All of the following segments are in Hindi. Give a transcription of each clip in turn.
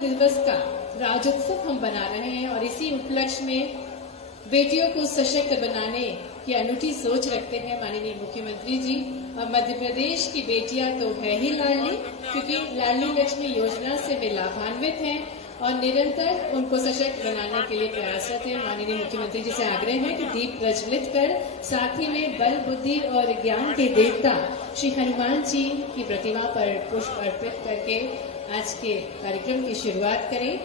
दिवस का राज्योत्सव हम बना रहे हैं और इसी उपलक्ष्य में बेटियों को सशक्त बनाने की अनूठी सोच रखते हैं माननीय मुख्यमंत्री जी। और मध्य प्रदेश की बेटियां तो है ही लाडली, क्योंकि लाडली लक्ष्मी योजना से वे लाभान्वित हैं और निरंतर उनको सशक्त बनाने के लिए प्रयासरत है। माननीय मुख्यमंत्री जी से आग्रह है कि दीप प्रज्वलित कर साथ ही में बल, बुद्धि और ज्ञान के देवता श्री हनुमान जी की प्रतिमा पर पुष्प अर्पित करके आज के कार्यक्रम की शुरुआत करें।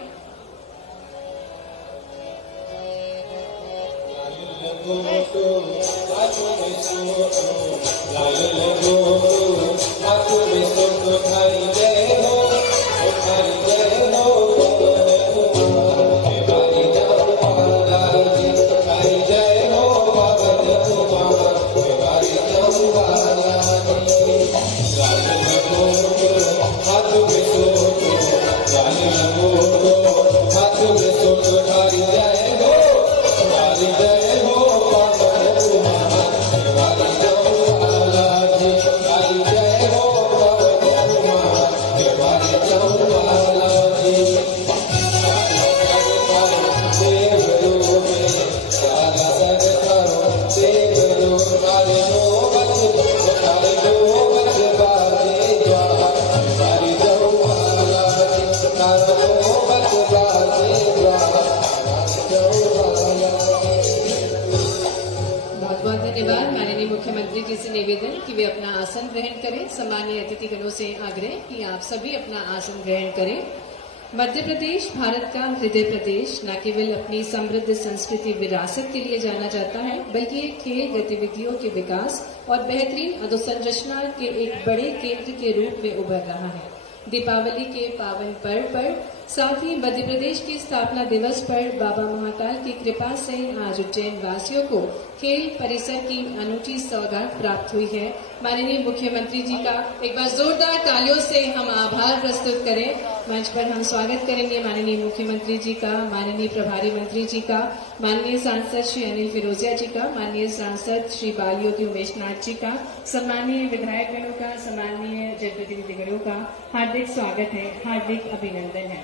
मुख्यमंत्री जी से निवेदन कि वे अपना आसन ग्रहण करें। सम्मानीय अतिथिगणों से आग्रह कि आप सभी अपना आसन ग्रहण करें। मध्य प्रदेश भारत का हृदय प्रदेश न केवल अपनी समृद्ध संस्कृति विरासत के लिए जाना जाता है, बल्कि ये खेल गतिविधियों के विकास और बेहतरीन अधोसंरचना के एक बड़े केंद्र के रूप में उभर रहा है। दीपावली के पावन पर्व पर साथ ही मध्य प्रदेश की स्थापना दिवस पर बाबा महाकाल की कृपा से आज उज्जैन वासियों को खेल परिसर की अनूठी सौगात प्राप्त हुई है। माननीय मुख्यमंत्री जी का एक बार जोरदार तालियों से हम आभार प्रस्तुत करें। मंच पर हम स्वागत करेंगे माननीय मुख्यमंत्री जी का, माननीय प्रभारी मंत्री जी का, माननीय सांसद श्री अनिल फिरोजिया जी का, माननीय सांसद श्री बाल योगी उमेश नाथ जी का, सम्मानीय विधायकगणों का, सम्मानीय जनप्रतिनिधिगणों का हार्दिक स्वागत है, हार्दिक अभिनंदन है।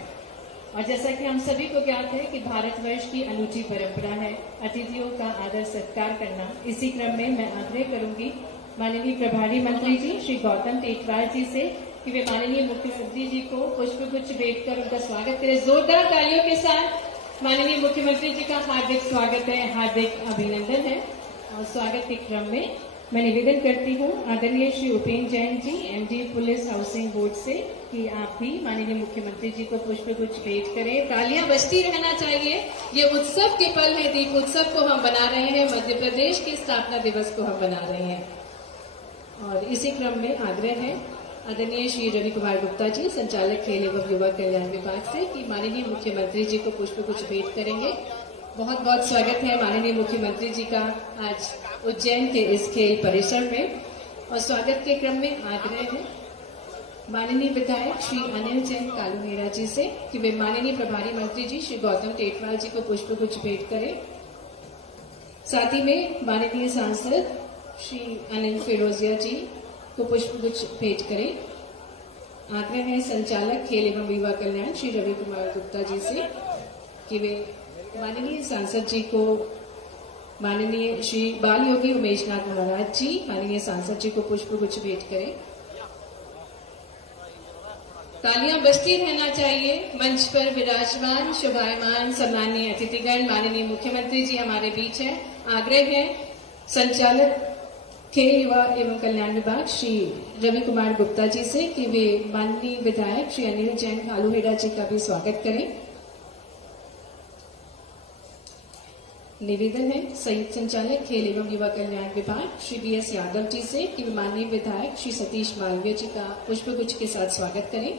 और जैसा कि हम सभी को ज्ञात है कि भारतवर्ष की अनूठी परंपरा है अतिथियों का आदर सत्कार करना। इसी क्रम में मैं आग्रह करूंगी माननीय प्रभारी मंत्री जी श्री गौतम टेटवाल जी से कि वे माननीय मुख्यमंत्री जी को पुष्पगुच्छ भेंट कर उनका स्वागत करें। जोरदार तालियों के साथ माननीय मुख्यमंत्री जी का हार्दिक स्वागत है, हार्दिक अभिनंदन है। और स्वागत के क्रम में मैं निवेदन करती हूँ आदरणीय Shri Upendra Jain ji, MD police housing board से, कि आप भी माननीय मुख्यमंत्री जी को पुष्पगुच्छ भेंट करें। तालियां बजती रहना चाहिए। ये उत्सव के पल है, दीप उत्सव को हम बना रहे हैं, मध्य प्रदेश के स्थापना दिवस को हम बना रहे हैं। और इसी क्रम में आग्रह है आदरणीय श्री रवि कुमार गुप्ता जी, संचालक खेल एवं युवा कल्याण विभाग से, कि माननीय मुख्यमंत्री जी को पुष्पगुच्छ भेंट करेंगे। बहुत बहुत स्वागत है माननीय मुख्यमंत्री जी का आज उज्जैन के इस खेल परिसर में। और स्वागत के क्रम में आग्रह है माननीय विधायक श्री अनिल जैन कालूहेड़ा जी से कि वे माननीय प्रभारी मंत्री जी श्री गौतम टेटवाल जी को पुष्पगुच्छ भेंट करें। साथ ही में माननीय सांसद श्री अनिल फिरोजिया जी को पुष्पगुच्छ भेंट करें। आग्रह है संचालक खेल एवं युवा कल्याण श्री रवि कुमार गुप्ता जी से कि वे माननीय सांसद जी को, माननीय श्री बाल योगी उमेश नाथ महाराज जी, माननीय सांसद जी को पुष्पगुच्छ भेंट करें। तालियां बजती रहना चाहिए। मंच पर विराजमान शोभायमान सम्मानीय अतिथिगण, माननीय मुख्यमंत्री जी हमारे बीच है। आग्रह है संचालक खेल युवा एवं कल्याण विभाग श्री रवि कुमार गुप्ता जी से कि वे माननीय विधायक श्री अनिल जैन कालूहेड़ा जी का भी स्वागत करें। निवेदन है संयुक्त संचालक खेल एवं युवा कल्याण विभाग श्री BS यादव जी से कि माननीय विधायक श्री सतीश मालवीय जी का पुष्पगुच्छ के साथ स्वागत करें।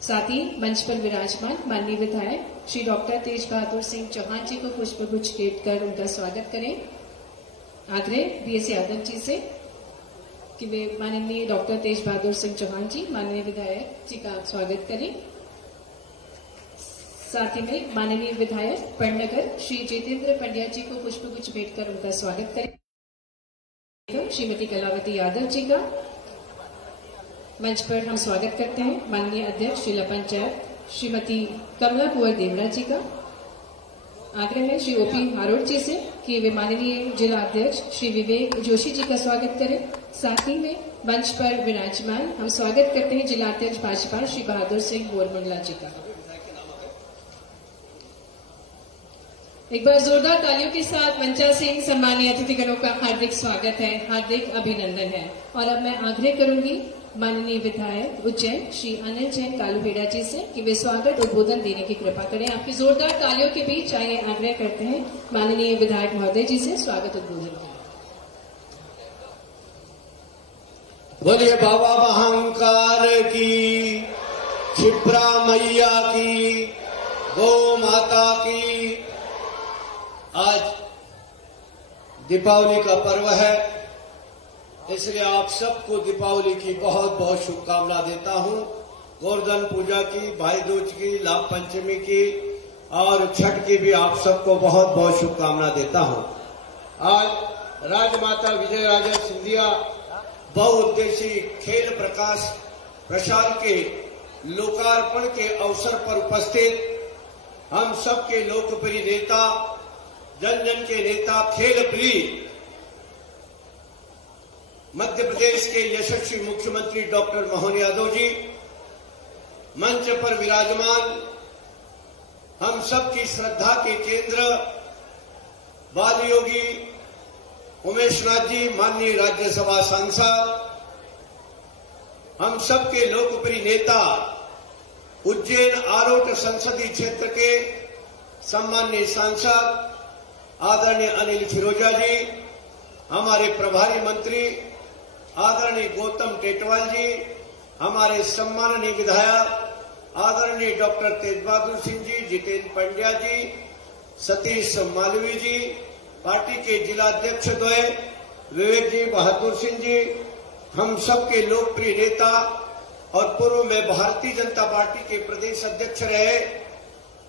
साथ ही मंच पर विराजमान माननीय विधायक श्री डॉक्टर तेज बहादुर सिंह चौहान जी को पुष्पगुच्छ भेंट कर उनका स्वागत करें। आग्रह BS यादव जी से कि वे माननीय डॉक्टर तेज बहादुर सिंह चौहान जी, माननीय विधायक जी का स्वागत करें। साथ ही में माननीय विधायक पणनगर श्री जितेंद्र पंड्या जी को पुष्पगुच्छ भेंट कर उनका स्वागत करें। श्रीमती कलावती यादव जी का, मंच पर हम स्वागत करते हैं माननीय अध्यक्ष जिला पंचायत श्रीमती कमला कुंवर देवराज जी का। आग्रह है श्री ओपी हारोड़ जी से कि वे माननीय जिला अध्यक्ष श्री विवेक जोशी जी का स्वागत करें। साथ ही में मंच पर विराजमान हम स्वागत करते हैं जिला अध्यक्ष भाजपा श्री बहादुर सिंह बोरमंगला जी का। एक बार जोरदार तालियों के साथ मंचासीन सम्मानीय अतिथिगणों का हार्दिक स्वागत है, हार्दिक अभिनंदन है। और अब मैं आग्रह करूंगी माननीय विधायक उज्जैन श्री अनिल जैन कालूबेड़ा जी से कि वे स्वागत उद्बोधन देने की कृपा करें। आपकी जोरदार तालियों के बीच आइए आग्रह करते हैं माननीय विधायक महोदय जी से स्वागत उद्बोधन का। बोलिए बाबा महंकार की, क्षिप्रा मैया की, गौ माता की। आज दीपावली का पर्व है, इसलिए आप सबको दीपावली की बहुत बहुत शुभकामना देता हूं। गोवर्धन पूजा की, भाई दूज की, लाभ पंचमी की और छठ की भी आप सबको बहुत बहुत शुभकामना देता हूं। आज राजमाता विजयराजे सिंधिया बहुउद्देशीय खेल प्रकाश प्रशाल के लोकार्पण के अवसर पर उपस्थित हम सबके लोकप्रिय नेता, जन जन के नेता, खेल प्रिय मध्य प्रदेश के यशस्वी मुख्यमंत्री डॉक्टर मोहन यादव जी, मंच पर विराजमान हम सबकी श्रद्धा के केंद्र बाल योगी उमेश नाथ जी, माननीय राज्यसभा सांसद, हम सबके लोकप्रिय नेता, उज्जैन आरोट संसदीय क्षेत्र के सम्माननीय सांसद आदरणीय अनिल फिरोजा जी, हमारे प्रभारी मंत्री आदरणीय गौतम टेटवाल जी, हमारे सम्माननीय विधायक आदरणीय डॉक्टर तेज बहादुर सिंह जी, जितेंद्र पंड्या जी, सतीश मालवीय जी, पार्टी के जिला अध्यक्ष द्वय विवेक जी, बहादुर सिंह जी, हम सबके लोकप्रिय नेता और पूर्व में भारतीय जनता पार्टी के प्रदेश अध्यक्ष रहे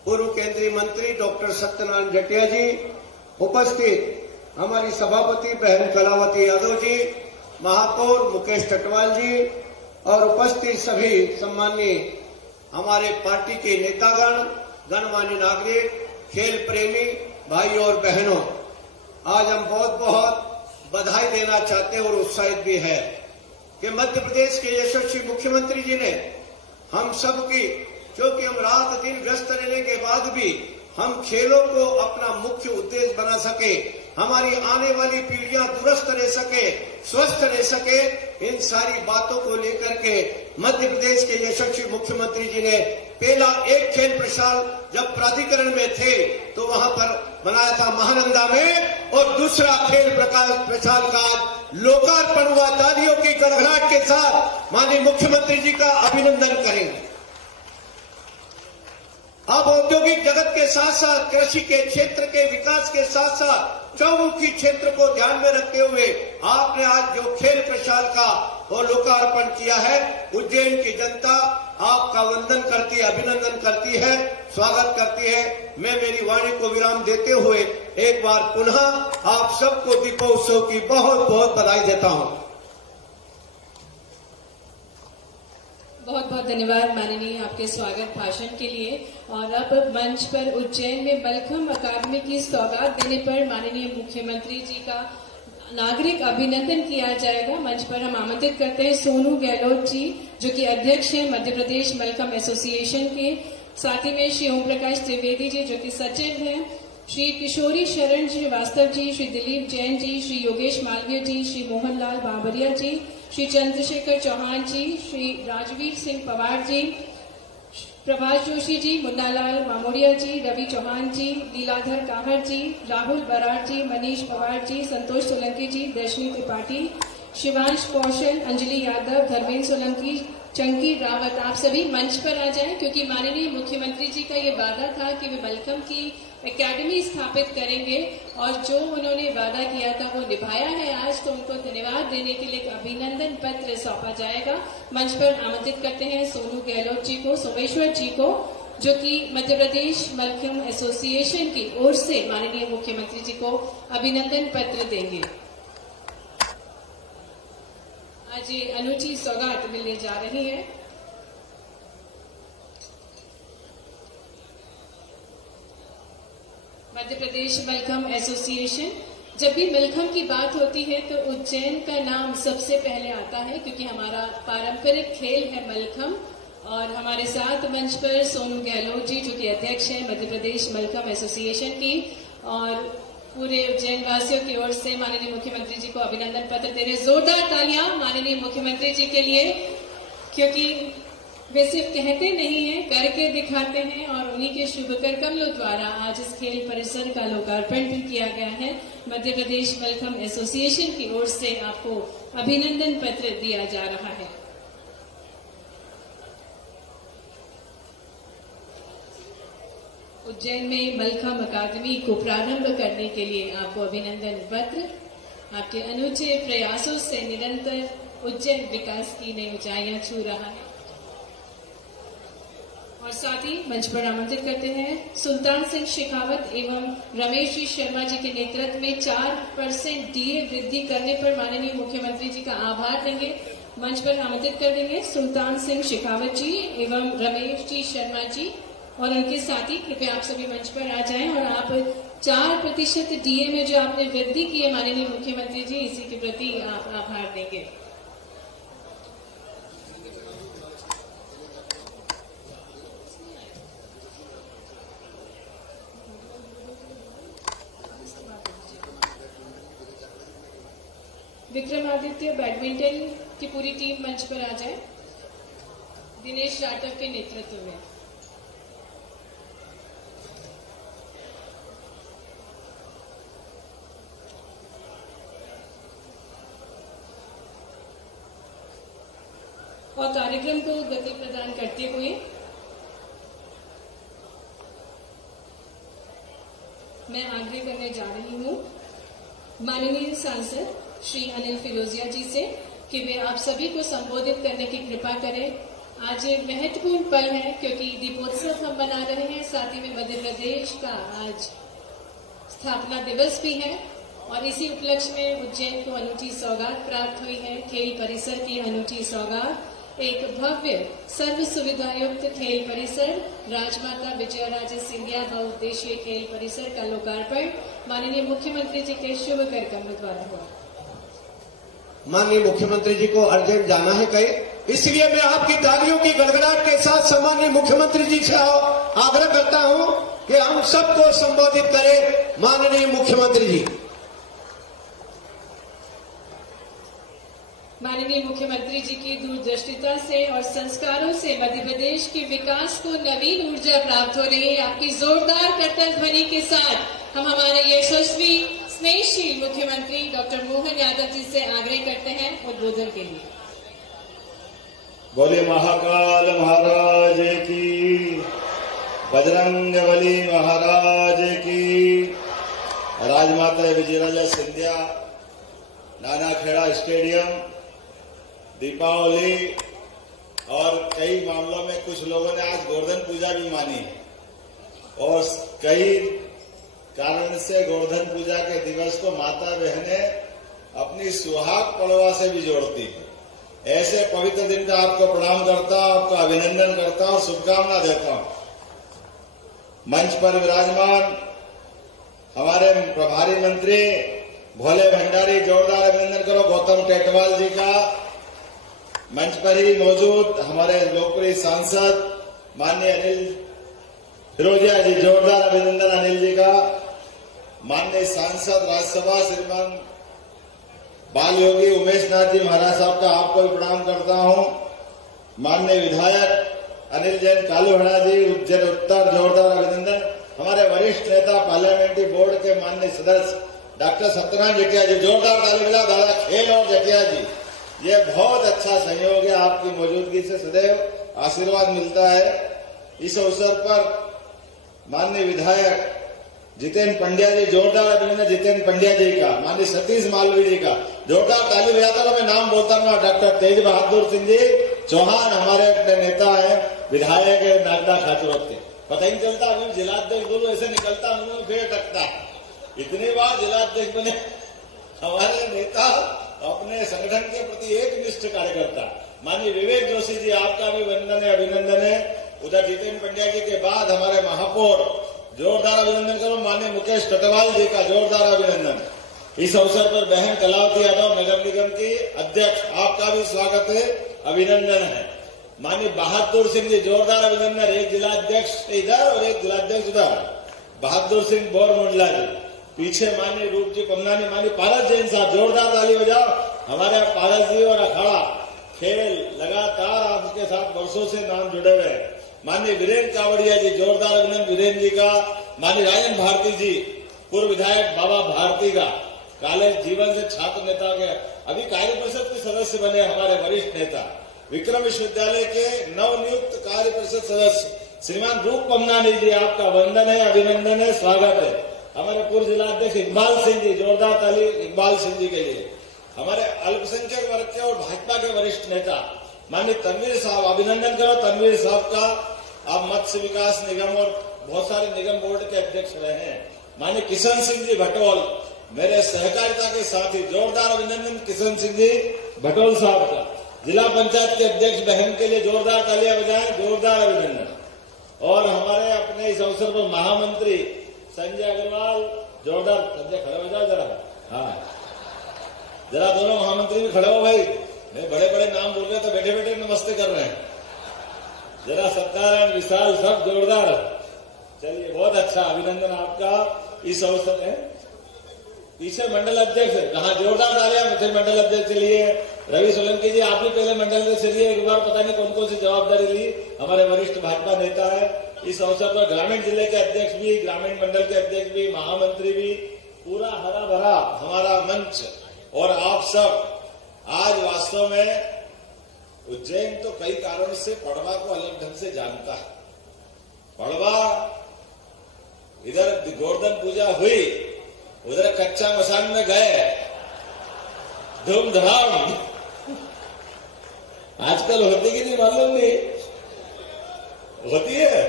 पूर्व केंद्रीय मंत्री डॉक्टर सत्यनारायण जटिया जी, उपस्थित हमारी सभापति बहन कलावती यादव जी, महापौर मुकेश टटवाल जी और उपस्थित सभी सम्मानीय हमारे पार्टी के नेतागण, गणमान्य नागरिक, खेल प्रेमी भाइयों और बहनों, आज हम बहुत बहुत बधाई देना चाहते हैं और उत्साहित भी है कि मध्य प्रदेश के यशस्वी मुख्यमंत्री जी ने हम सबकी, क्योंकि हम रात दिन व्यस्त रहने के बाद भी हम खेलों को अपना मुख्य उद्देश्य बना सके, हमारी आने वाली पीढ़ियां दुरुस्त रह सके, स्वस्थ रह सके, इन सारी बातों को लेकर के मध्य प्रदेश के यशस्वी मुख्यमंत्री जी ने पहला एक खेल प्रशाल जब प्राधिकरण में थे तो वहां पर बनाया था महानंदा में, और दूसरा खेल प्रशाल का लोकार्पण हुआ। तालियों की गड़गड़ाहट के साथ माननीय मुख्यमंत्री जी का अभिनंदन करेंगे। अब औद्योगिक जगत के साथ साथ कृषि के क्षेत्र के विकास के साथ साथ चौमुखी क्षेत्र को ध्यान में रखते हुए आपने आज जो खेल प्रशाल का वो लोकार्पण किया है, उज्जैन की जनता आपका वंदन करती है, अभिनंदन करती है, स्वागत करती है। मैं मेरी वाणी को विराम देते हुए एक बार पुनः आप सबको दीपोत्सव की बहुत बहुत बधाई देता हूं। बहुत बहुत धन्यवाद माननीय आपके स्वागत भाषण के लिए। और अब मंच पर उज्जैन में मलखम अकादमी की सौगात देने पर माननीय मुख्यमंत्री जी का नागरिक अभिनंदन किया जाएगा। मंच पर हम आमंत्रित करते हैं सोनू गहलोत जी, जो कि अध्यक्ष हैं मध्य प्रदेश मलखम एसोसिएशन के, साथ ही में श्री ओम प्रकाश त्रिवेदी जी जो कि सचिव हैं, श्री किशोरी शरण श्रीवास्तव जी, श्री दिलीप जैन जी, श्री योगेश मालवीय जी, श्री मोहनलाल बाबरिया जी, श्री चंद्रशेखर चौहान जी, श्री राजवीर सिंह पवार जी, प्रभाष जोशी जी, मुन्नालाल मामोड़िया जी, रवि चौहान जी, लीलाधर काहर जी, राहुल बराड़ जी, मनीष पवार जी, संतोष सोलंकी जी, दर्शनी त्रिपाठी, शिवांश कौशल, अंजलि यादव, धर्मेंद्र सोलंकी, चंकी रावत, आप सभी मंच पर आ जाएं, क्योंकि माननीय मुख्यमंत्री जी का ये वादा था कि वे मलखम की एकेडमी स्थापित करेंगे और जो उन्होंने वादा किया था वो निभाया है। आज तो उनको धन्यवाद देने के लिए एक अभिनंदन पत्र सौंपा जाएगा। मंच पर आमंत्रित करते हैं सोनू गहलोत जी को, सोमेश्वर जी को, जो कि मध्य प्रदेश मलखम एसोसिएशन की ओर से माननीय मुख्यमंत्री जी को अभिनंदन पत्र देंगे। आज ये अनूठी सौगात मिलने जा रही है। मध्य प्रदेश मलखम्ब एसोसिएशन। जब भी मलखम्ब की बात होती है तो उज्जैन का नाम सबसे पहले आता है, क्योंकि हमारा पारंपरिक खेल है मलखम्ब। और हमारे साथ मंच पर सोनू गहलोत जी, जो कि अध्यक्ष हैं मध्य प्रदेश मलखम्ब एसोसिएशन की, और पूरे उज्जैन वासियों की ओर से माननीय मुख्यमंत्री जी को अभिनंदन पत्र दे रहे। जोरदार तालियां माननीय मुख्यमंत्री जी के लिए, क्योंकि वे सिर्फ कहते नहीं हैं, करके दिखाते हैं। और उन्हीं के शुभ कर कमलों द्वारा आज इस खेल परिसर का लोकार्पण भी किया गया है। मध्य प्रदेश मलखम्ब एसोसिएशन की ओर से आपको अभिनंदन पत्र दिया जा रहा है। उज्जैन में मलखम्ब अकादमी को प्रारंभ करने के लिए आपको अभिनंदन पत्र। आपके अनूठे प्रयासों से निरंतर उज्जैन विकास की नई ऊंचाइयां छू रहा है। और साथ ही मंच पर आमंत्रित करते हैं सुल्तान सिंह शेखावत एवं रमेश जी शर्मा जी के नेतृत्व में 4% डीए वृद्धि करने पर माननीय मुख्यमंत्री जी का आभार देंगे। मंच पर आमंत्रित कर देंगे सुल्तान सिंह शेखावत जी एवं रमेश जी शर्मा जी और उनके साथी। कृपया आप सभी मंच पर आ जाएं और आप 4% डीए में जो आपने वृद्धि की है माननीय मुख्यमंत्री जी, इसी के प्रति आप आभार देंगे। विक्रमादित्य बैडमिंटन की पूरी टीम मंच पर आ जाए, दिनेश राठव के नेतृत्व में। और कार्यक्रम को गति प्रदान करते हुए मैं आग्रह करने जा रही हूं माननीय सांसद श्री अनिल फिरोजिया जी से कि वे आप सभी को संबोधित करने की कृपा करें। आज एक महत्वपूर्ण पल है, क्योंकि दीपोत्सव हम मना रहे हैं, साथ ही में मध्य प्रदेश का आज स्थापना दिवस भी है। और इसी उपलक्ष्य में उज्जैन को अनूठी सौगात प्राप्त हुई है, खेल परिसर की अनूठी सौगात। एक भव्य सर्व सुविधायुक्त खेल परिसर, राजमाता विजयाराजे सिंधिया बहुउद्देशीय खेल परिसर का लोकार्पण माननीय मुख्यमंत्री जी के शुभ कर कमलों द्वारा हुआ। माननीय मुख्यमंत्री जी को अर्जेंट जाना है कहीं, इसलिए मैं आपकी तालियों की गड़गड़ाहट के साथ सम्माननीय मुख्यमंत्री जी से आग्रह करता हूं कि हम सबको संबोधित करें। माननीय मुख्यमंत्री जी। माननीय मुख्यमंत्री जी की दूरदृष्टिता से और संस्कारों से मध्य प्रदेश के विकास को नवीन ऊर्जा प्राप्त हो रही है। आपकी जोरदार करतल ध्वनि के साथ हम हमारे यशस्वी स्नेहशील मुख्यमंत्री डॉक्टर मोहन यादव जी से आग्रह करते हैं उद्बोधन के लिए। बोले महाकाल महाराज की, बजरंगबली महाराज की। राजमाता विजयराजे सिंधिया नाना खेड़ा स्टेडियम, दीपावली और कई मामलों में कुछ लोगों ने आज गोवर्धन पूजा भी मानी और कई कारण से गोवर्धन पूजा के दिवस को माता बहनें अपनी सुहाग पड़वा से भी जोड़ती है। ऐसे पवित्र दिन का आपको प्रणाम करता हूं, आपका अभिनंदन करता हूं, शुभकामना देता हूं। मंच पर विराजमान हमारे प्रभारी मंत्री भोले भंडारी, जोरदार अभिनंदन करो। गौतम टेटवाल जी का। मंच पर ही मौजूद हमारे लोकप्रिय सांसद माननीय अनिल फिरोजिया जी, जोरदार अभिनंदन अनिल जी का। माननीय सांसद राज्यसभा श्रीमान बाल योगी उमेश नाथ जी महाराज साहब का आपको भी प्रणाम करता हूं। माननीय विधायक अनिल जैन कालूहड़ा जी, उज्जैन उत्तर, जोरदार अभिनंदन। हमारे वरिष्ठ नेता पार्लियामेंट्री बोर्ड के माननीय सदस्य डॉक्टर सत्यनारायण जटिया जी, जोरदार ताली बजा। दादा खेल और जटिया जी, ये बहुत अच्छा सहयोग है, आपकी मौजूदगी से सदैव आशीर्वाद मिलता है। इस अवसर पर माननीय विधायक जितेंद्र पंड्या जी, जोरदार अभिनंदन जितेंद्र पंड्या जी का। माननीय सतीश मालवीय जी का, जोरदार ताली बजाता हूं। मैं नाम बोलता हूं, डॉक्टर तेज बहादुर सिंह जी चौहान हमारे नेता है, विधायक है नागदा खाचरोद के। पता ही नहीं चलता, अभी जिलाध्यक्ष बोलो ऐसे निकलता, मुंह फिर अटकता। इतनी बार जिलाध्यक्ष बने हमारे नेता अपने संगठन के प्रति एकनिष्ठ कार्यकर्ता माननीय विवेक जोशी जी, आपका भी वंदन है, अभिनंदन है। उधर जितेंद्र पंड्या जी के बाद हमारे महापौर, जोरदार अभिनंदन करो माननीय मुकेश टटवाल जी का, जोरदार अभिनंदन। इस अवसर पर बहन कलावती यादव नगर निगम की अध्यक्ष, आपका भी स्वागत है, अभिनंदन है। माननीय बहादुर सिंह जी, जोरदार अभिनंदन। एक जिलाध्यक्ष इधर और एक जिलाध्यक्ष उधर, बहादुर सिंह बोरमुंडला जी। पीछे माननीय रूप जी पमनानी, माननीय पारस जैन साहब, जोरदार ताली बजाओ। हमारे पारस जी और अखाड़ा खेल लगातार आपके साथ वर्षों से नाम जुड़े हुए हैं। माननीय वीरेंद्र कावड़िया जी, जोरदार अभिनंदन वीरेंद्र जी का। माननीय राजन भारती जी, पूर्व विधायक बाबा भारती का, कॉलेज जीवन से छात्र नेता के, अभी कार्य परिषद के सदस्य बने हमारे वरिष्ठ नेता। विक्रम विश्वविद्यालय के नवनियुक्त कार्य परिषद सदस्य श्रीमान रूप पमनानी जी, आपका वंदन है, अभिनंदन है, स्वागत है। हमारे पूर्व जिलाध्यक्ष इकबाल सिंह जी, जोरदार ताली इकबाल सिंह जी के लिए। हमारे अल्पसंख्यक वर्ग के और भाजपा के वरिष्ठ नेता माननीय तनवीर साहब, अभिनंदन करो तनवीर साहब का। आप मत्स्य विकास निगम और बहुत सारे निगम बोर्ड के अध्यक्ष रहे हैं। माननीय किशन सिंह जी भटोल, मेरे सहकारिता के साथी, जोरदार अभिनंदन किशन सिंह जी भटोल साहब का। जिला पंचायत के अध्यक्ष बहन के लिए जोरदार तालियां बजाएं, जोरदार अभिनंदन। और हमारे अपने इस अवसर पर महामंत्री संजय अग्रवाल, जोरदार। संजय खड़े हो जाओ जरा, हाँ जरा दोनों महामंत्री भी खड़े हो भाई। मैं बड़े बड़े नाम बोल रहे तो बैठे बैठे नमस्ते कर रहे हैं, जरा सत्यारायण विशाल सब जोरदार। चलिए बहुत अच्छा, अभिनंदन आपका इस अवसर है। पीछे मंडल अध्यक्ष, कहा जोरदार तालियां मुझे मंडल अध्यक्ष के लिए। रवि सोलंकी जी, आप भी पहले मंडल में चलिए, एक बार पता नहीं कौन कौन सी जवाबदारी ली, हमारे वरिष्ठ भाजपा नेता है। इस अवसर पर ग्रामीण जिले के अध्यक्ष भी, ग्रामीण मंडल के अध्यक्ष भी, महामंत्री भी, पूरा हरा भरा हमारा मंच। और आप सब आज वास्तव में उज्जैन तो कई कारणों से पड़वा को अलग ढंग से जानता है। पड़वा इधर गोवर्धन पूजा हुई, उधर कच्चा मसान में गए, धूमधाम। आजकल होती कि नहीं मालूम नहीं, होती है।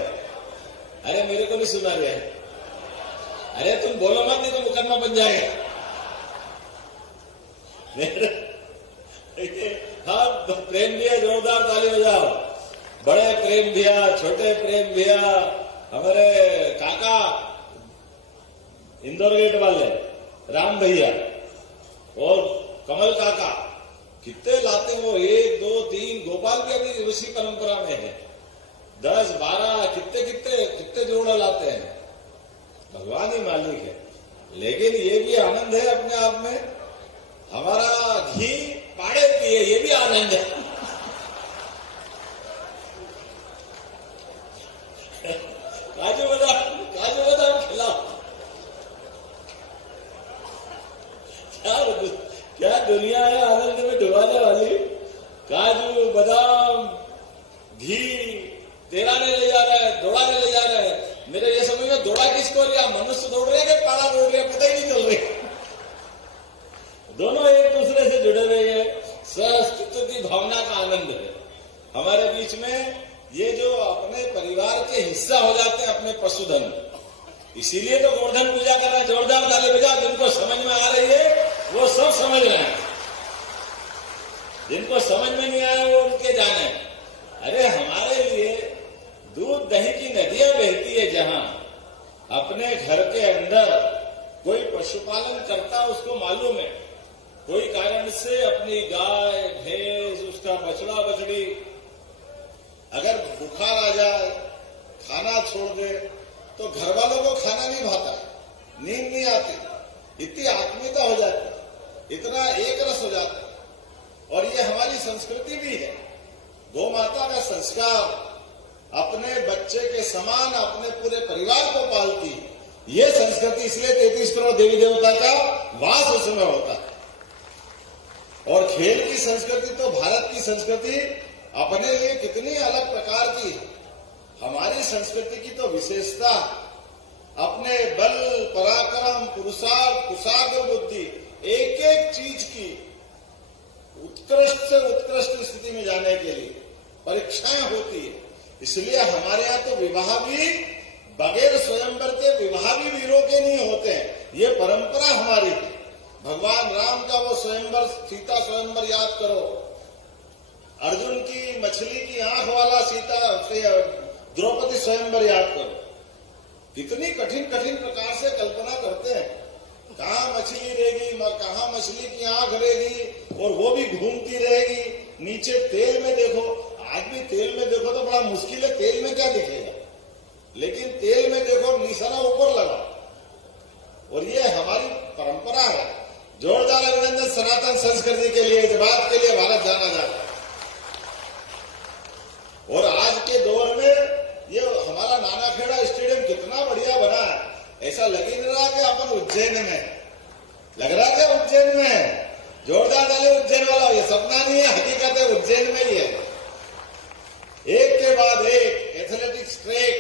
अरे मेरे को नहीं सुना रहे, अरे तुम बोलो मत, नहीं तो मुकदमा बन जाएगा। हाँ प्रेम भैया, जोरदार ताली बजाओ। बड़े प्रेम भैया, छोटे प्रेम भैया, हमारे काका इंदौर गेट वाले राम भैया और कमल काका, कितने लाते हो, 1 2 3, गोपाल के भी उसी परंपरा में है, 10 12 कितने जोड़ा लाते हैं, भगवान ही मालिक है। लेकिन ये भी आनंद है अपने आप में, हमारा घी पाड़े पिए, ये भी आनंद है। काजू बादाम खिलाओ, क्या दुनिया है आनंद में डुबाने वाली। काजू बादाम घी तेराने ले जा रहा है, दौड़ाने ले जा रहा है। मेरे ये समझ में दौड़ा किसको लिया, मनुष्य दौड़ रहे हैं कि पाड़ा दौड़ रहे हैं, पता ही नहीं चल रही। दोनों एक दूसरे से जुड़े हुए हैं, सह-अस्तित्व की भावना का आनंद है हमारे बीच में। ये जो अपने परिवार के हिस्सा हो जाते हैं अपने पशुधन, इसीलिए तो गोवर्धन पूजा कर रहे हैं। जोरदार ताली बजा। जिनको समझ में आ रही है वो सब समझ रहे हैं, जिनको समझ में नहीं आया वो उनके जाने। अरे हमारे लिए दूध दही की नदियां बहती है, जहां अपने घर के अंदर कोई पशुपालन करता उसको मालूम है, कोई कारण से अपनी गाय भैंस, उसका बछड़ा बछड़ी अगर बुखार आ जाए, खाना छोड़ दे, तो घर वालों को खाना नहीं भाता, नींद नहीं आती, इतनी आत्मीयता हो जाती, इतना एक रस हो जाता है। और ये हमारी संस्कृति भी है। गौ माता का संस्कार अपने बच्चे के समान अपने पूरे परिवार को पालती है। ये संस्कृति, इसलिए 33 करोड़ देवी देवता का वास उसमें होता है। और खेल की संस्कृति तो भारत की संस्कृति अपने लिए कितनी अलग प्रकार की है। हमारी संस्कृति की तो विशेषता अपने बल पराक्रम पुरुषार्थ कुशाग्र बुद्धि, एक एक चीज की उत्कृष्ट से उत्कृष्ट स्थिति में जाने के लिए परीक्षाएं होती है। इसलिए हमारे यहाँ तो विवाह भी बगैर स्वयंवर के विवाह भी वीरों के नहीं होते हैं। ये परंपरा हमारी है। भगवान राम का वो स्वयंवर, सीता स्वयंवर याद करो, अर्जुन की मछली की आंख वाला सीता द्रौपदी स्वयंवर याद करो। कितनी कठिन कठिन प्रकार से कल्पना करते हैं, कहाँ मछली रहेगी, कहाँ मछली की आंख रहेगी, और वो भी घूमती रहेगी। नीचे तेल में देखो, आदमी तेल में देखो तो बड़ा मुश्किल है, तेल में क्या दिखेगा, लेकिन तेल में देखो निशाना ऊपर लगा। और ये हमारी परंपरा है। जोरदार अभिनंदन सनातन संस्कृति के लिए, इस बात के लिए भारत जाना जाता है। और आज के दौर में ये हमारा नानाखेड़ा स्टेडियम कितना बढ़िया बना है। ऐसा लग ही नहीं रहा कि अपन उज्जैन में है, लग रहा था उज्जैन में है। जोरदार डाले उज्जैन वाला, ये सपना नहीं है, हकीकत है, उज्जैन में ही है। एक के बाद एक एथलेटिक्स ट्रैक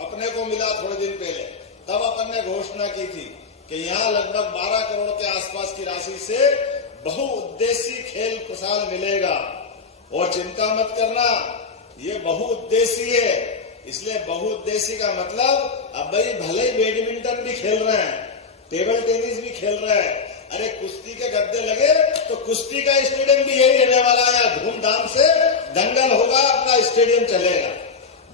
अपने को मिला थोड़े दिन पहले, तब अपन ने घोषणा की थी कि यहाँ लगभग 12 करोड़ के आसपास की राशि से बहुउद्देशीय खेल प्रसार मिलेगा। और चिंता मत करना, ये बहुउद्देशीय है। इसलिए बहुउद्देशीय का मतलब अब भाई भले ही बैडमिंटन भी खेल रहे हैं, टेबल टेनिस भी खेल रहे हैं, अरे कुश्ती के गद्दे लगे तो कुश्ती का स्टेडियम भी यही रहने वाला है। धूमधाम से दंगल होगा, अपना स्टेडियम चलेगा।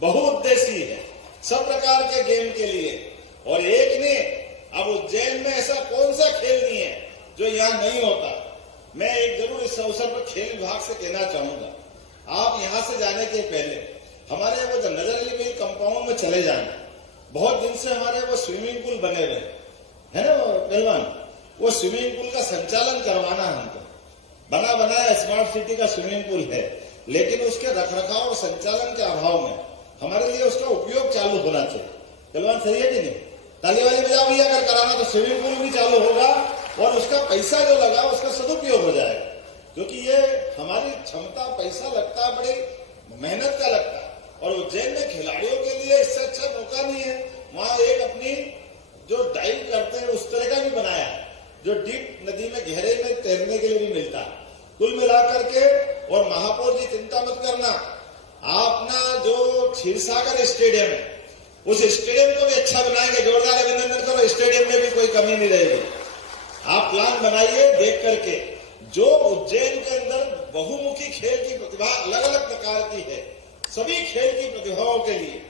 बहुउद्देशीय है, सब प्रकार के गेम के लिए। और एक ने अब उज्जैन में ऐसा कौन सा खेल नहीं है जो यहाँ नहीं होता। मैं एक जरूर इस अवसर पर खेल विभाग से कहना चाहूंगा, आप यहाँ से जाने के पहले हमारे वो नजर अली मिल कंपाउंड में चले जाना। बहुत दिन से हमारे वो स्विमिंग पूल बने हुए है ना पहलवान, वो स्विमिंग पूल का संचालन करवाना है हमको। बना बनाया स्मार्ट सिटी का स्विमिंग पूल है, लेकिन उसके रखरखाव और संचालन के अभाव में हमारे लिए उसका उपयोग चालू होना चाहिए। पहलवान सही है कि नहीं? ताली वाली बजाओ भैया, अगर कराना तो स्विमिंग पूल भी चालू होगा और उसका पैसा जो लगा उसका सदुपयोग हो जाएगा। क्योंकि ये हमारी क्षमता, पैसा लगता है, बड़ी मेहनत का लगता है। और उज्जैन में खिलाड़ियों के लिए इससे अच्छा मौका नहीं है। वहां एक अपनी जो डाइव करते हैं उस तरह का भी बनाया है, जो डीप नदी में गहरे में तैरने के लिए भी मिलता है। कुल मिलाकर के, और महापौर जी चिंता मत करना, अपना जो क्षीरसागर स्टेडियम है उस स्टेडियम को भी अच्छा बनाएंगे। जोरदार अभिनंदन करो, स्टेडियम में भी कोई कमी नहीं रहेगी। आप प्लान बनाइए देख करके। जो उज्जैन के अंदर बहुमुखी खेल की प्रतिभा अलग अलग प्रकार की है, सभी खेल की प्रतिभाओं के लिए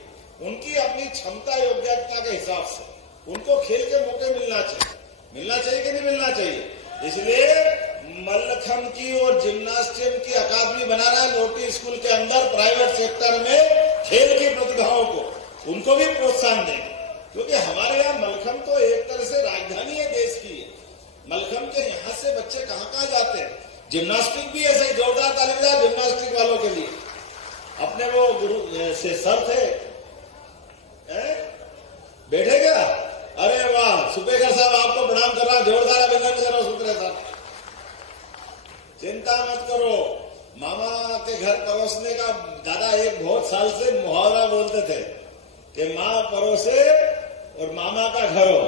उनकी अपनी क्षमता योग्यता के हिसाब से उनको खेल के मौके मिलना चाहिए कि नहीं मिलना चाहिए। इसलिए मल्लखंब की और जिम्नास्टियम की अकादमी बना रहा है लोटी स्कूल के अंदर, प्राइवेट सेक्टर में खेल की प्रतिभाओं को उनको भी प्रोत्साहन देंगे। क्योंकि हमारे यहाँ मलखंब तो एक तरह से राजधानी है देश की है। मलखंब के यहाँ से बच्चे कहाँ कहाँ जाते हैं। जिम्नास्टिक भी ऐसे ही, जोरदार ताली बजाओ जिम्नास्टिक वालों के लिए। अपने वो गुरु से सर थे, बैठे क्या? अरे वाह, सुपेकर साहब आपको प्रणाम कर रहा, जोरदार अभिनंदन करो सुपेकर साहब। चिंता मत करो, मामा के घर परोसने का दादा एक बहुत साल से मुहावरा बोलते थे कि माँ परोसे और मामा का घर हो।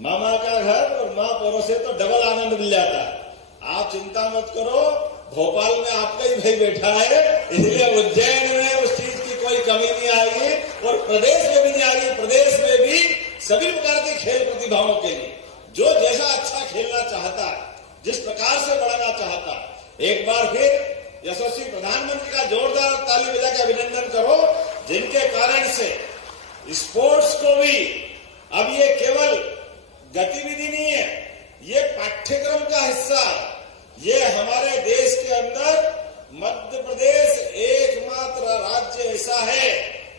मामा का घर और माँ परोसे तो डबल आनंद मिल जाता है। आप चिंता मत करो, भोपाल में आपका ही भाई बैठा है, इसलिए उज्जैन में उस चीज की कोई कमी नहीं आएगी और प्रदेश में भी नहीं आएगी। प्रदेश में भी सभी प्रकार के खेल प्रतिभाओं के लिए जो जैसा अच्छा खेलना चाहता है, जिस प्रकार से बढ़ाना चाहता है, एक बार फिर यशस्वी प्रधानमंत्री का जोरदार ताली बजा के अभिनंदन करो, जिनके कारण से स्पोर्ट्स को भी अब ये केवल गतिविधि नहीं है, ये पाठ्यक्रम का हिस्सा है। ये हमारे देश के अंदर मध्य प्रदेश एकमात्र राज्य ऐसा है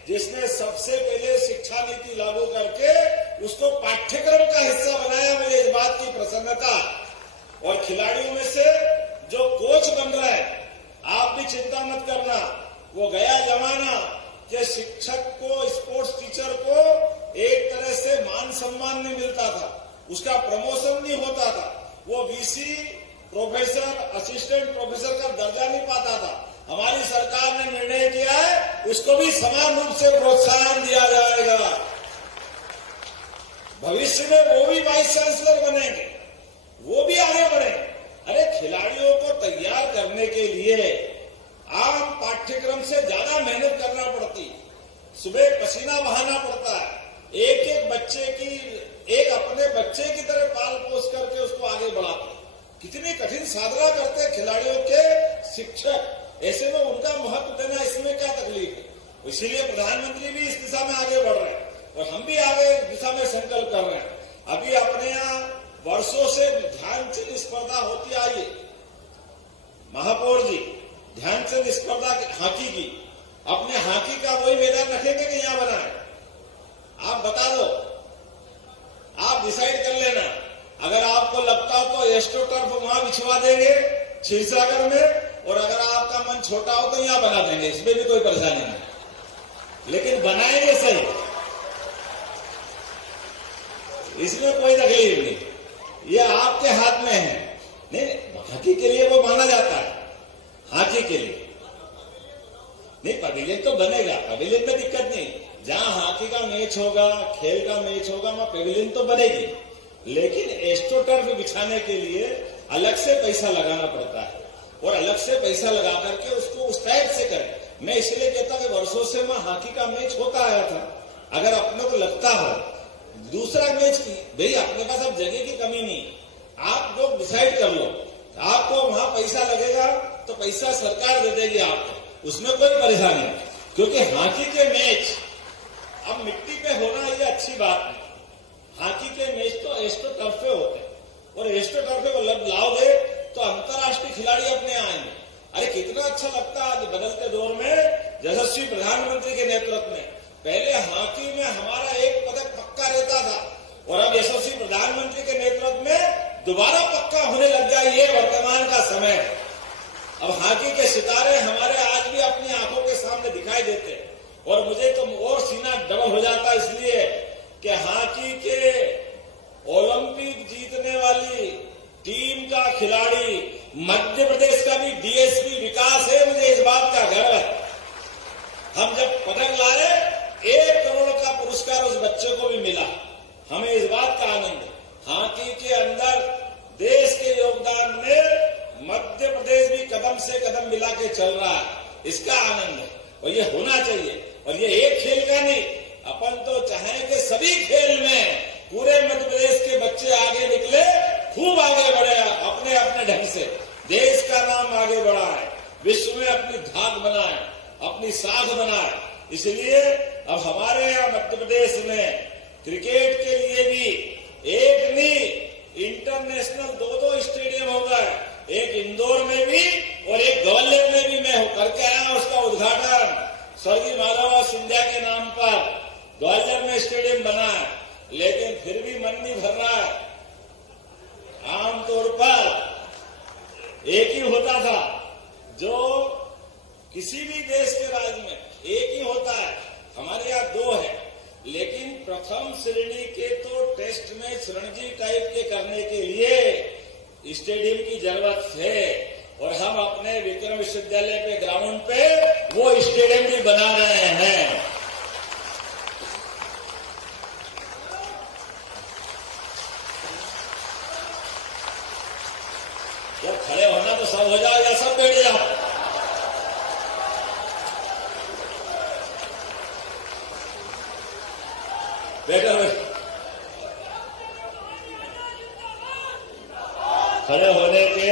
जिसने सबसे पहले शिक्षा नीति लागू करके उसको पाठ्यक्रम का हिस्सा बनाया। मुझे इस बात की प्रसन्नता। और खिलाड़ियों में से जो कोच बन रहे हैं, आप भी चिंता मत करना। वो गया जमाना कि शिक्षक को, स्पोर्ट्स टीचर को एक तरह से मान सम्मान नहीं मिलता था, उसका प्रमोशन नहीं होता था, वो वीसी, प्रोफेसर, असिस्टेंट प्रोफेसर का दर्जा नहीं पाता था। हमारी सरकार ने निर्णय किया है उसको भी समान रूप से प्रोत्साहन दिया जाएगा। भविष्य में वो भी वाइस चांसलर बनेंगे, वो भी आगे बढ़ेंगे। अरे खिलाड़ियों को तैयार करने के लिए आम पाठ्यक्रम से ज्यादा मेहनत करना पड़ती है, सुबह पसीना बहाना पड़ता है, एक एक बच्चे की, एक अपने बच्चे की तरह पाल पोस करके उसको आगे बढ़ाते। कितनी कठिन साधना करते हैं खिलाड़ियों के शिक्षक, ऐसे में उनका महत्व देना, इसमें क्या तकलीफ है। इसीलिए प्रधानमंत्री भी इस दिशा में आगे बढ़ रहे हैं और हम भी आगे इस दिशा में संकल्प कर रहे हैं। अभी अपने यहाँ वर्षों से ध्यानचंद स्पर्धा होती आई है। महापौर जी, ध्यानचंद स्पर्धा हॉकी की, अपने हॉकी का वही मैदान रखेंगे कि यहाँ बनाए? आप बता दो, आप डिसाइड कर लेना। अगर आपको लगता हो तो एस्ट्रोटर्फ वहां बिछवा देंगे क्षीरसागर में, और अगर आपका मन छोटा हो तो यहां बना देंगे, इसमें भी कोई परेशानी नहीं, लेकिन बनाएंगे सही, इसमें कोई तकलीफ नहीं। ये आपके हाथ में है। नहीं, हॉकी के लिए वो माना जाता है, हॉकी के लिए नहीं, पवेलियन तो बनेगा, पवेलियन में दिक्कत नहीं। जहां हॉकी का मैच होगा, खेल का मैच होगा, वहां पवेलियन तो बनेगी, लेकिन एस्ट्रोटर्फ बिछाने के लिए अलग से पैसा लगाना पड़ता है और अलग से पैसा लगा करके उसको उस टाइप से करें। मैं इसलिए कहता हूं कि वर्षों से वहां हॉकी का मैच होता आया था। अगर अपने को लगता हो दूसरा मैच की, भाई अपने पास अब जगह की कमी नहीं, आप लोग डिसाइड कर लो, आपको वहां पैसा लगेगा तो पैसा सरकार दे देगी आपको, उसमें कोई परेशानी नहीं। क्योंकि हॉकी के मैच अब मिट्टी पे होना ये अच्छी बात है। हॉकी के मैच तो एस्ट्रो टर्फ पे होते हैं, और एस्ट्रो टर्फ पे लाओगे तो अंतर्राष्ट्रीय खिलाड़ी अपने आएंगे। अरे कितना अच्छा लगता है आज बदलते दौर में यशस्वी प्रधानमंत्री के नेतृत्व में। पहले हॉकी में हमारा एक पदक पक्का रहता था, और अब यशस्वी प्रधानमंत्री के नेतृत्व में दोबारा पक्का होने लग गया। ये वर्तमान का समय है। अब हॉकी के सितारे हमारे आज भी अपनी आंखों के सामने दिखाई देते हैं, और मुझे तो और सीना डबल हो जाता है, इसलिए कि हॉकी के ओलंपिक जीतने वाली टीम का खिलाड़ी मध्य प्रदेश का भी डीएसपी विकास है। मुझे इस बात का गर्व है। हम जब पदक लाए 1 करोड़ का पुरस्कार उस बच्चे को भी मिला, हमें इस बात का आनंद है। हॉकी के अंदर देश के योगदान में मध्य प्रदेश भी कदम से कदम मिला के चल रहा है, इसका आनंद है, और ये होना चाहिए। और ये एक खेल का नहीं, अपन तो चाहें कि सभी खेल में पूरे मध्य प्रदेश के बच्चे आगे निकले, खूब आगे बढ़े, अपने अपने ढंग से देश का नाम आगे बढ़ाए, विश्व में अपनी धाक बनाए, अपनी साख बनाए। इसलिए अब हमारे यहाँ मध्य प्रदेश में क्रिकेट के लिए भी एक नहीं, इंटरनेशनल 2 स्टेडियम हो गए, एक इंदौर में भी और एक ग्वालियर में भी। मैं करके आया उसका उद्घाटन स्वर्गीय माधव सिंधिया के नाम पर ग्वालियर में स्टेडियम बना है, लेकिन फिर भी मन नहीं भर रहा है। आमतौर पर एक ही होता था, जो किसी भी देश के राज्य में एक ही होता है, हमारे यहाँ 2 है, लेकिन प्रथम श्रेणी के तो टेस्ट मैच रणजी टाइप के करने के लिए स्टेडियम की जरूरत है, और हम अपने विक्रम विश्वविद्यालय के ग्राउंड पे वो स्टेडियम भी बना रहे हैं। जब खड़े होना तो सब हो जाओ या सब बैठ जाओ। बैठो, खड़े होने के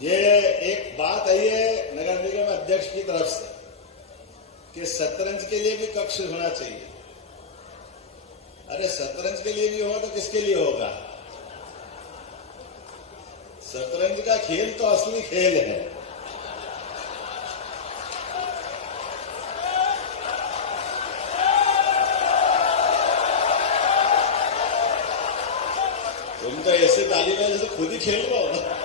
ये एक बात आई है नगर निगम अध्यक्ष की तरफ से कि शतरंज के लिए भी कक्ष होना चाहिए। अरे शतरंज के लिए भी होगा तो किसके लिए होगा? शतरंज का खेल तो असली खेल है। तुम तो ऐसे ताली में जैसे खुद ही खेल रहे हो।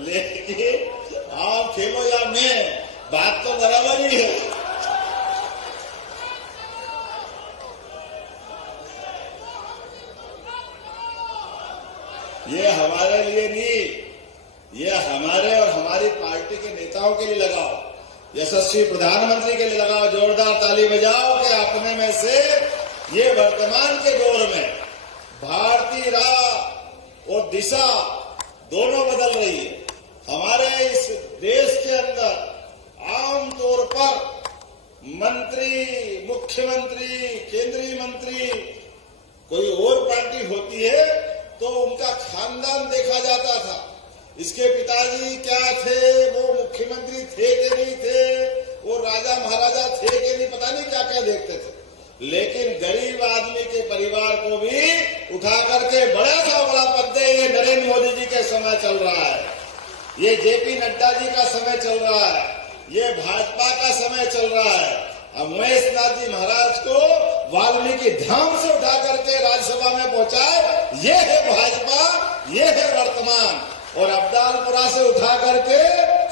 लेकिन आप खेलो या मैं, बात तो बराबर ही है। ये हमारे लिए नहीं, ये हमारे और हमारी पार्टी के नेताओं के लिए लगाओ, यशस्वी प्रधानमंत्री के लिए लगाओ, जोरदार ताली बजाओ कि अपने में से ये वर्तमान के दौर में भारतीय राह और दिशा दोनों बदल रही है। हमारे इस देश के अंदर आमतौर पर मंत्री, मुख्यमंत्री, केंद्रीय मंत्री कोई और पार्टी होती है तो उनका खानदान देखा जाता था। इसके पिताजी क्या थे, वो मुख्यमंत्री थे कि नहीं थे, वो राजा महाराजा थे कि नहीं, पता नहीं क्या क्या देखते थे। लेकिन गरीब आदमी के परिवार को भी उठा करके बड़ा सा बड़ा पद दे। ये नरेंद्र मोदी जी के समय चल रहा है, ये जेपी नड्डा जी का समय चल रहा है, ये भाजपा का समय चल रहा है। अब महेश नाथ जी महाराज को वाल्मीकि धाम से उठा करके राज्यसभा में पहुंचाए, ये है भाजपा, ये है वर्तमान। और अब्दालपुरा से उठा करके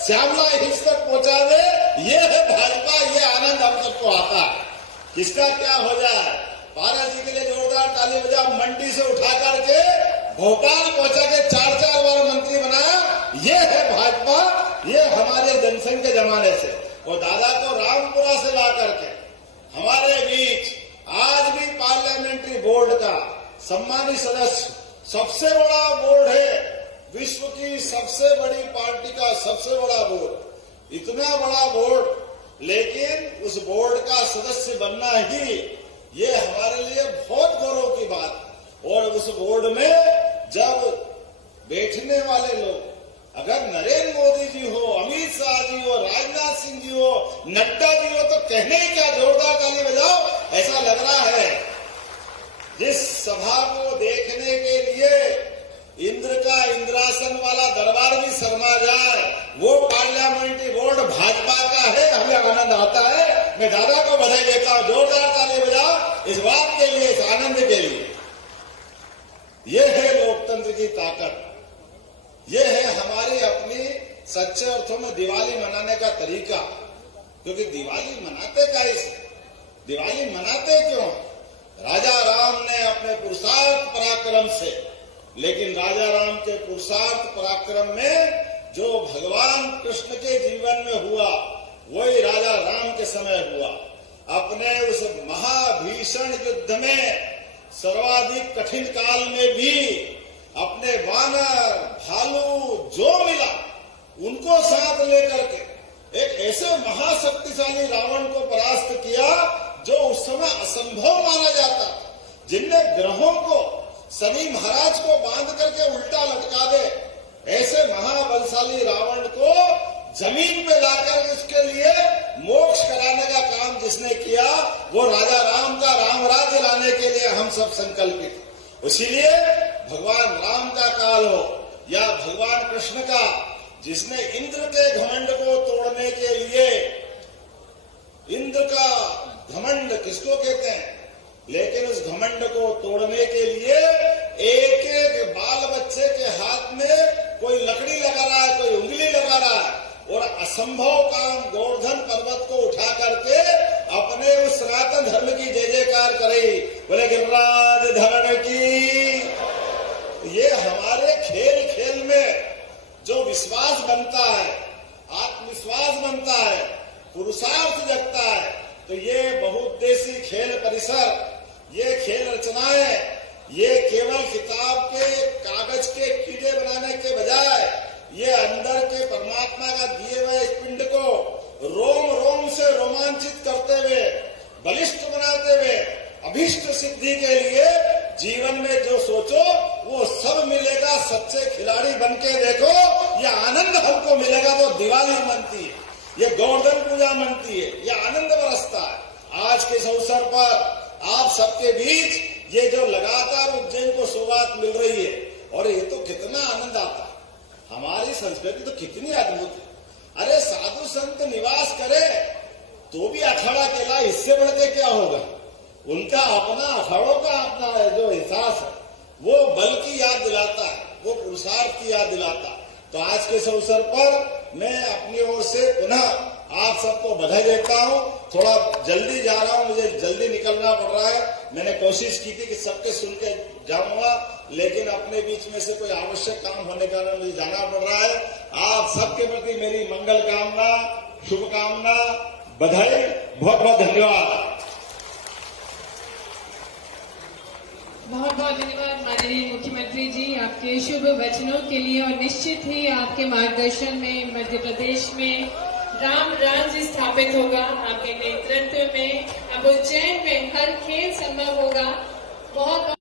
श्यामला हिल्स तक पहुंचा दे, ये है भाजपा, ये आनंद हम सबको आता है। किसका क्या हो जाए, पारा जी के लिए जोरदार ताली बजा। मंडी से उठा करके भोपाल पहुंचा के 4-4 बार मंत्री बनाया, ये है भाजपा, ये हमारे जनसंघ के जमाने से। और दादा को रामपुरा से ला करके हमारे बीच आज भी पार्लियामेंट्री बोर्ड का सम्मानित सदस्य, सबसे बड़ा बोर्ड है, विश्व की सबसे बड़ी पार्टी का सबसे बड़ा बोर्ड, इतना बड़ा बोर्ड, लेकिन उस बोर्ड का सदस्य बनना ही ये हमारे लिए बहुत गौरव की बात है। और उस बोर्ड में जब बैठने वाले लोग अगर नरेंद्र मोदी जी हो, अमित शाह जी हो, राजनाथ सिंह जी हो, नड्डा जी हो, तो कहने ही क्या, जोरदार ताली बजाओ। ऐसा लग रहा है जिस सभा को देखने के लिए इंद्र का इंद्रासन वाला दरबार भी शर्मा जाए, वो पार्लियामेंट्री बोर्ड भाजपा का है। हमें आनंद आता है। मैं दादा को बधाई देता हूं, जोरदार ताली बजाओ इस बात के लिए, इस आनंद के लिए। ये है लोकतंत्र की ताकत, ये है हमारी अपनी सच्चे अर्थों में दिवाली मनाने का तरीका। क्योंकि दिवाली मनाते कैसे, दिवाली मनाते क्यों? राजा राम ने अपने पुरुषार्थ पराक्रम से, लेकिन राजा राम के पुरुषार्थ पराक्रम में जो भगवान कृष्ण के जीवन में हुआ वही राजा राम के समय हुआ। अपने उस महाभीषण युद्ध में सर्वाधिक कठिन काल में भी अपने वानर, भालू जो मिला उनको साथ लेकर के एक ऐसे महाशक्तिशाली रावण को परास्त किया जो उस समय असंभव माना जाता, जिनने ग्रहों को, शनि महाराज को बांध करके उल्टा लटका दे, ऐसे महाबलशाली रावण को जमीन पे लाकर उसके लिए मोक्ष कराने का काम जिसने किया, वो राजा राम का राम राज्य लाने के लिए हम सब संकल्पित। इसीलिए भगवान राम का काल हो या भगवान कृष्ण का, जिसने इंद्र के घमंड को तोड़ने के लिए, इंद्र का घमंड किसको कहते हैं, लेकिन उस घमंड को तोड़ने के लिए एक एक बाल बच्चे के हाथ में कोई लकड़ी लगा रहा है, कोई उंगली लगा रहा है, और असंभव काम गोवर्धन पर्वत को उठा करके अपने उस सनातन धर्म की जय जयकार करे, बोले गिरिराज धरण की। ये हमारे खेल खेल में जो विश्वास बनता है, आत्मविश्वास बनता है, पुरुषार्थ जगता है, तो ये बहुउद्देशीय खेल परिसर, ये खेल रचनाएं, ये केवल किताब के कागज के कीड़े बनाने के बजाय ये अंदर के परमात्मा का दिए हुए इस पिंड को रोम रोम से रोमांचित करते हुए, बलिष्ठ बनाते हुए, अभिष्ट सिद्धि के लिए जीवन में जो सोचो वो सब मिलेगा। सच्चे खिलाड़ी बन के देखो, ये आनंद हमको मिलेगा। तो दिवाली मनती है, ये गोवर्धन पूजा मनती है, ये आनंद बरसता है। आज के इस अवसर पर आप सबके बीच ये जो लगातार उज्जैन को सौगात मिल रही है, और ये तो कितना आनंद आता है। हमारी संस्कृति तो कितनी अद्भुत है। अरे साधु संत निवास करे तो भी अखाड़ा केला, इससे बढ़ के क्या होगा। उनका अपना अखाड़ों का अपना जो एहसास है वो बल की याद दिलाता है, वो पुरुषार्थ की याद दिलाता है। तो आज के इस अवसर पर मैं अपनी ओर से पुनः आप सबको बधाई देता हूं। थोड़ा जल्दी जा रहा हूं, मुझे जल्दी निकलना पड़ रहा है। मैंने कोशिश की थी कि सबके सुन के जाऊंगा, लेकिन अपने बीच में से कोई आवश्यक काम होने के कारण मुझे जाना पड़ रहा है। आप सबके प्रति मेरी मंगल कामना, शुभकामना, बधाई, बहुत बहुत धन्यवाद। बहुत बहुत धन्यवाद माननीय मुख्यमंत्री। मुख्यमंत्री जी आपके शुभ वचनों के लिए और निश्चित ही आपके मार्गदर्शन में मध्य प्रदेश में राम राज्य स्थापित होगा। आपके नेतृत्व में अब उज्जैन में हर खेल संभव होगा। बहुत